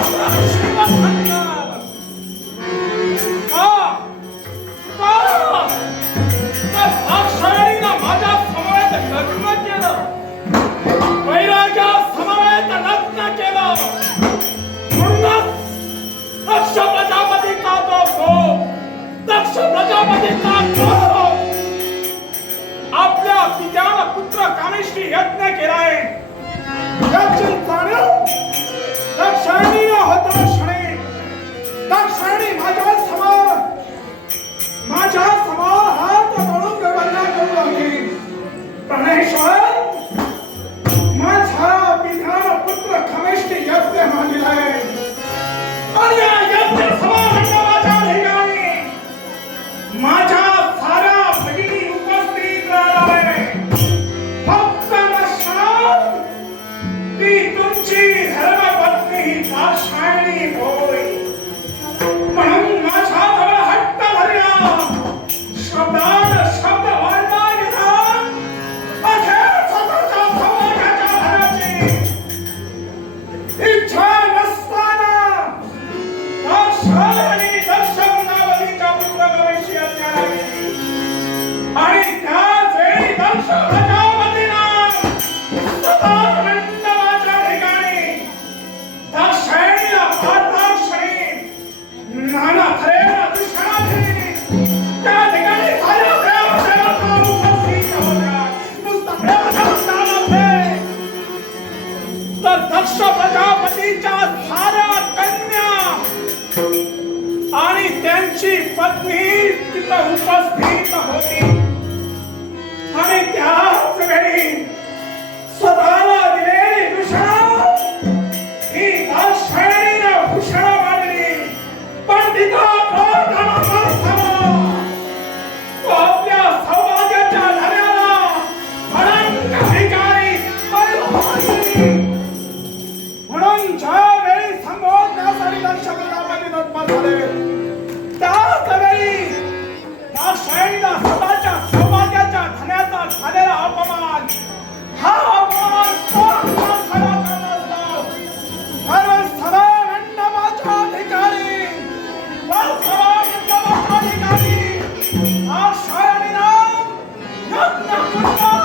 Thank you. अच्छी पत्नी कितना उपस्थित होती हमें क्या करें सदाला दिले दुष्णा ही दाशरी न खुशरा बने पंडिता बहुत thank you No, no, no.